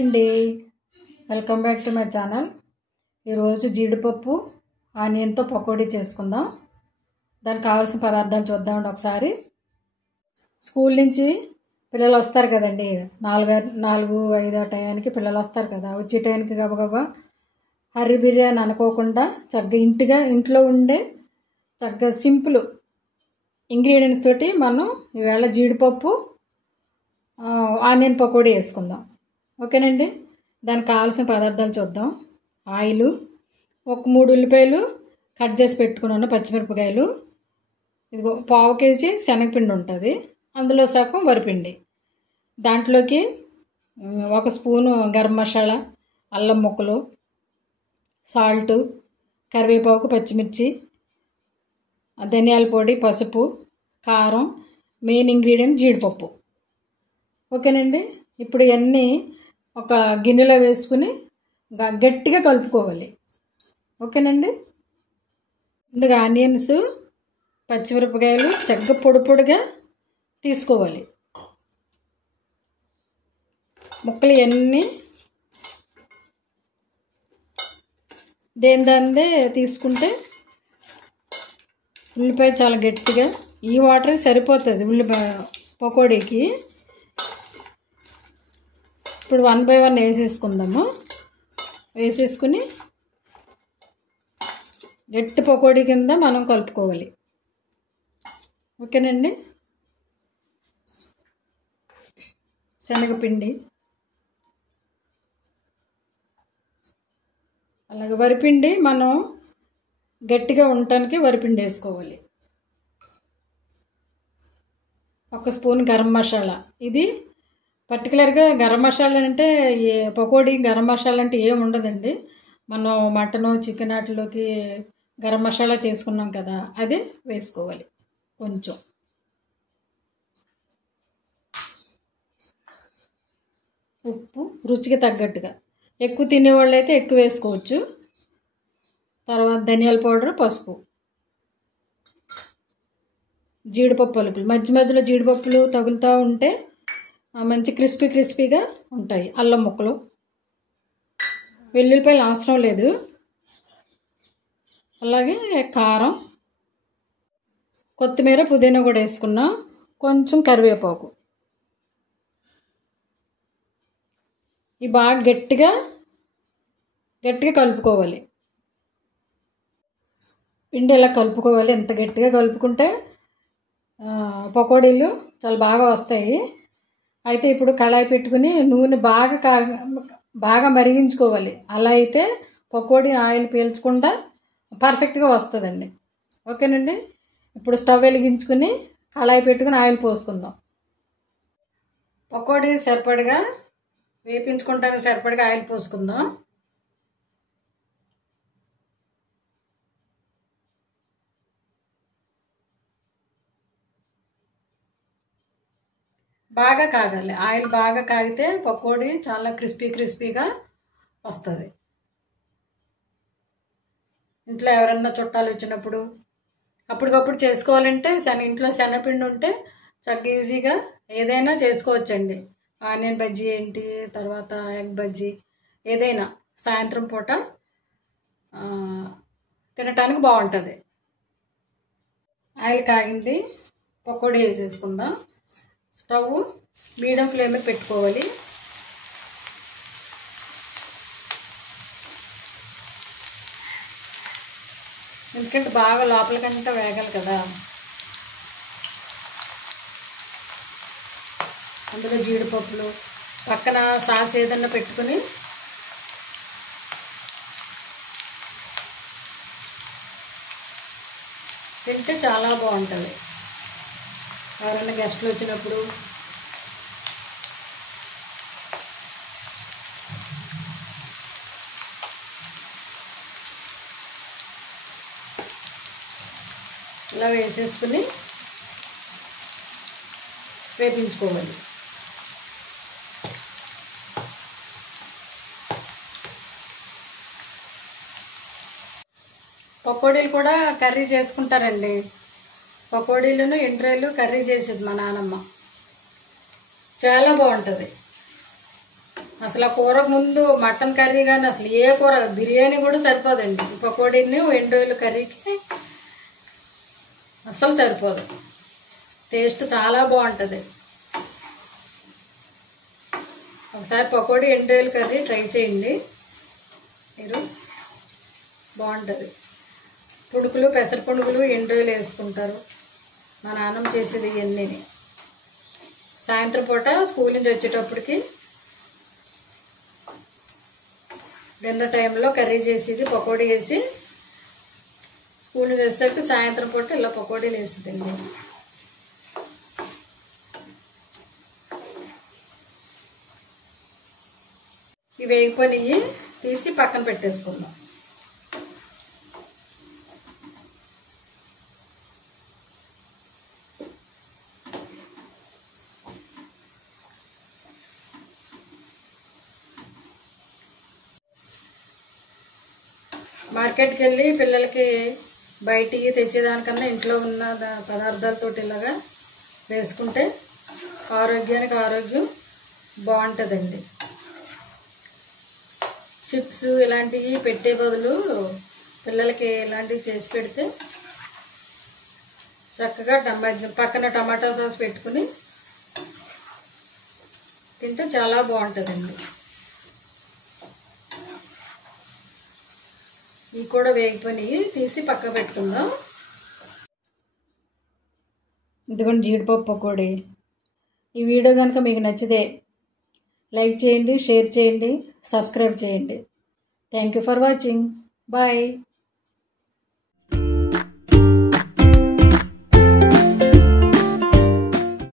అండి, welcome back to my channel. ఈరోజు జీడిపప్పు ఆనియన్తో పకోడీ చేసుకుందాం. దానికి కావాల్సిన పదార్థాలు చూద్దామండి ఒకసారి. స్కూల్ నుంచి పిల్లలు వస్తారు కదండి, 4-5 టయానికి పిల్లలు వస్తారు కదా. వచ్చే టయానికి గబగబా హర్రీ బిర్యానీ అనుకోకుండా చక్కగా ఇంట్లో ఉండే చక్కగా సింపుల్ ఇంగ్రీడియంట్స్ తోటి మనం ఈవేళ జీడిపప్పు ఆనియన్ పకోడీ వేసుకుందాం. ఓకేనండి, దానికి కావాల్సిన పదార్థాలు చూద్దాం. ఆయిల్, ఒక 3 ఉల్లిపాయలు కట్ చేసి పెట్టుకున్నాను, పచ్చిమిరపకాయలు, ఇదిగో 1/2 కేజీ శనగపిండి ఉంటుంది, అందులో సగం వరిపిండి, దాంట్లోకి 1 స్పూను గరం మసాలా, అల్లం ముక్కలు, సాల్టు, కరివేపాకు, పచ్చిమిర్చి, ధనియాల పొడి, పసుపు, కారం, మెయిన్ ఇంగ్రీడియంట్ జీడిపప్పు. ఓకేనండి, ఇప్పుడు ఇవన్నీ ఒక గిన్నెలో వేసుకుని గట్టిగా కలుపుకోవాలి. ఓకేనండి, ఇందులో ఆనియన్స్, పచ్చిమిరపకాయలు చక్కగా పొడిగా తీసుకోవాలి. ముక్కలు ఇవన్నీ దాందే తీసుకుంటే ఉల్లిపాయ చాలా గట్టిగా, ఈ వాటర్ సరిపోతుంది ఉల్లిపాయ పకోడీకి. ఇప్పుడు 1 by 1 వేసేసుకుందాము. వేసేసుకుని గట్టి పకోడీ కింద మనం కలుపుకోవాలి. ఓకేనండి, శనగపిండి, అలాగే వరిపిండి మనం గట్టిగా ఉండటానికి వరిపిండి వేసుకోవాలి. 1 స్పూన్ గరం మసాలా, ఇది పర్టికులర్గా గరం మసాలా అంటే పకోడీ గరం మసాలా అంటే ఏమి ఉండదండి. మనం మటను చికెన్ వాటిలోకి గరం మసాలా చేసుకున్నాం కదా, అది వేసుకోవాలి. కొంచెం ఉప్పు రుచికి తగ్గట్టుగా, ఎక్కువ తినేవాళ్ళు అయితే ఎక్కువ వేసుకోవచ్చు. తర్వాత ధనియాల పౌడర్, పసుపు, జీడిపప్పు పలుకులు, మధ్య మధ్యలో జీడిపప్పులు తగులుతూ ఉంటే మంచి క్రిస్పీగా ఉంటాయి. అల్లం ముక్కలు, వెల్లుల్లిపాయలు అవసరం లేదు. అలాగే కారం, కొత్తిమీర, పుదీనా కూడా వేసుకున్నాం, కొంచెం కరివేపాకు. ఇవి బాగా గట్టిగా కలుపుకోవాలి. పిండి ఇలా కలుపుకోవాలి. ఎంత గట్టిగా కలుపుకుంటే పకోడీలు చాలా బాగా వస్తాయి. అయితే ఇప్పుడు కళాయి పెట్టుకుని నూనె బాగా మరిగించుకోవాలి. అలా అయితే పకోడీ ఆయిల్ పీల్చకుండా పర్ఫెక్ట్గా వస్తుందండి. ఓకేనండి, ఇప్పుడు స్టవ్ వెలిగించుకుని కళాయి పెట్టుకుని ఆయిల్ పోసుకుందాం. పకోడీ సరిపడగా వేపించుకుంటానికి సరిపడగా ఆయిల్ పోసుకుందాం. బాగా కాగాలి, ఆయిల్ బాగా కాగితే పకోడీ చాలా క్రిస్పీగా వస్తుంది. ఇంట్లో ఎవరన్నా చుట్టాలు వచ్చినప్పుడు అప్పటికప్పుడు చేసుకోవాలంటే ఇంట్లో శనగపిండి ఉంటే చక్కగా ఈజీగా ఏదైనా చేసుకోవచ్చండి. ఆనియన్ బజ్జీ ఏంటి, తర్వాత ఎగ్ బజ్జీ, ఏదైనా సాయంత్రం పూట తినటానికి బాగుంటుంది. ఆయిల్ కాగింది, పకోడీ వేసేసుకుందాం. స్టవ్ మీడియం ఫ్లేమ్ మీద పెట్టుకోవాలి. ఎందుకంటే బాగా లోపలికంతా వేగాలి కదా. అందులో జీడిపప్పులు, పక్కన సాస్ ఏదన్నా పెట్టుకుని తింటే చాలా బాగుంటుంది. ఎవరైనా గెస్టులు వచ్చినప్పుడు ఇలా వేసేసుకుని వేపించుకోవాలి. పకోడీలు కూడా కర్రీ చేసుకుంటారండి. పకోడీలను ఎండ్రాయిలు కర్రీ చేసేది మా నానమ్మ, చాలా బాగుంటుంది. అసలు ఆ కూర ముందు మటన్ కర్రీ కానీ అసలు ఏ కూర బిర్యానీ కూడా సరిపోదండి. ఈ పకోడీని ఎండు కర్రీకి అస్సలు సరిపోదు. టేస్ట్ చాలా బాగుంటుంది. ఒకసారి పకోడీ ఎండు కర్రీ ట్రై చేయండి మీరు, బాగుంటుంది. పుణుకులు, పెసర పుణుకులు ఎండు వేసుకుంటారు. మా నాన్నమ్మ చేసేది ఇవన్నీ. సాయంత్రం పూట స్కూల్ నుంచి వచ్చేటప్పటికి డిన్నర్ టైంలో కర్రీ చేసేది, పకోడీ వేసి స్కూల్ నుంచి వచ్చేసరికి సాయంత్రం పూట ఇలా పకోడీలు వేసేదండి. ఇవి వేగిపోయి తీసి పక్కన పెట్టేసుకుందాం. మార్కెట్కి వెళ్ళి పిల్లలకి బయటికి తెచ్చేదానికన్నా ఇంట్లో ఉన్న పదార్థాలతో ఇలాగా వేసుకుంటే ఆరోగ్యానికి ఆరోగ్యం బాగుంటుందండి. చిప్స్ ఇలాంటివి పెట్టే బదులు పిల్లలకి ఇలాంటివి చేసి పెడితే చక్కగా పక్కన టమాటా సాస్ పెట్టుకుని తింటే చాలా బాగుంటుందండి. ఇవి కూడా వేగిపోయి తీసి పక్క పెట్టుకుందాం. ఇదిగోండి జీడిపప్పు పకోడీ. ఈ వీడియో కనుక మీకు నచ్చితే లైక్ చేయండి, షేర్ చేయండి, సబ్స్క్రైబ్ చేయండి. Thank you for watching. Bye.